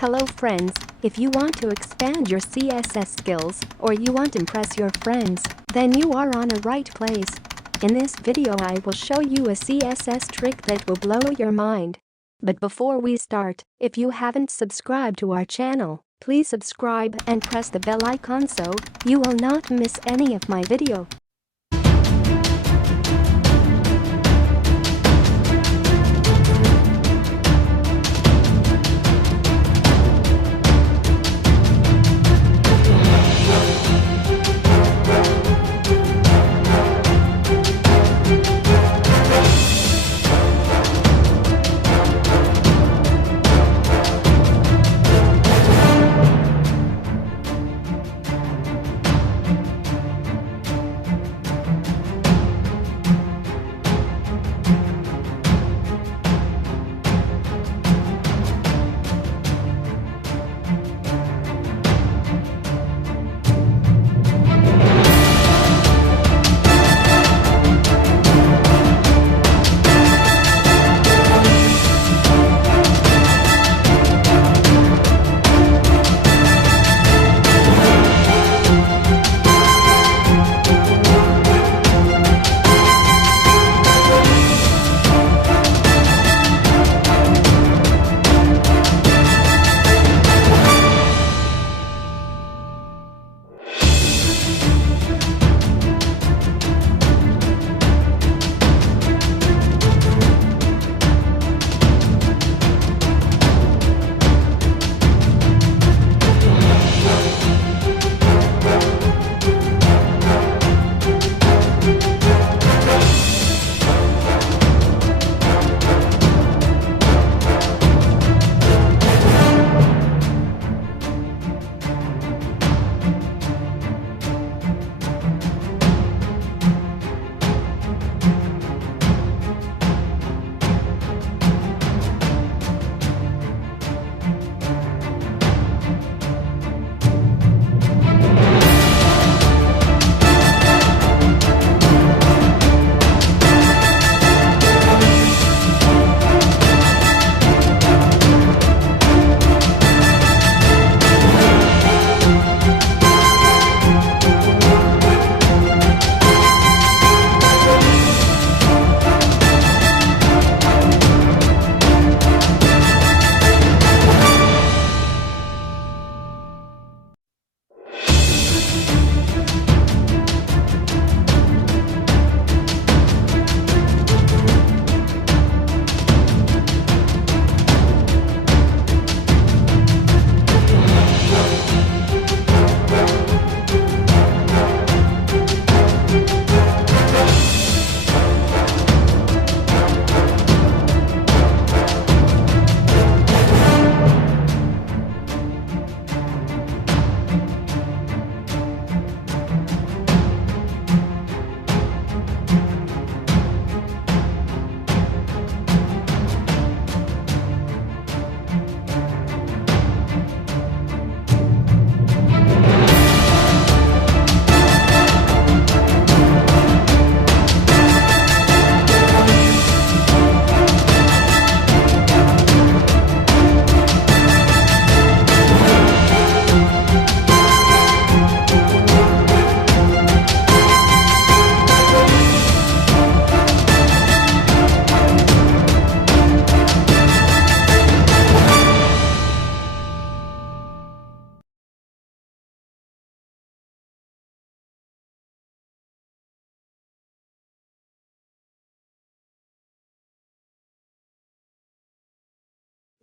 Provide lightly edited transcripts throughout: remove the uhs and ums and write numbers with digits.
Hello friends, if you want to expand your CSS skills or you want to impress your friends, then you are on a right place. In this video I will show you a CSS trick that will blow your mind. But before we start, if you haven't subscribed to our channel, please subscribe and press the bell icon so you will not miss any of my video.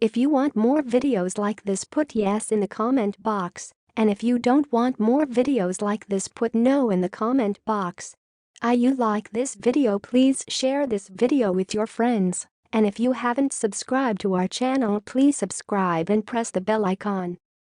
If you want more videos like this, put yes in the comment box, and if you don't want more videos like this, put no in the comment box. You like this video, please share this video with your friends, and if you haven't subscribed to our channel, please subscribe and press the bell icon.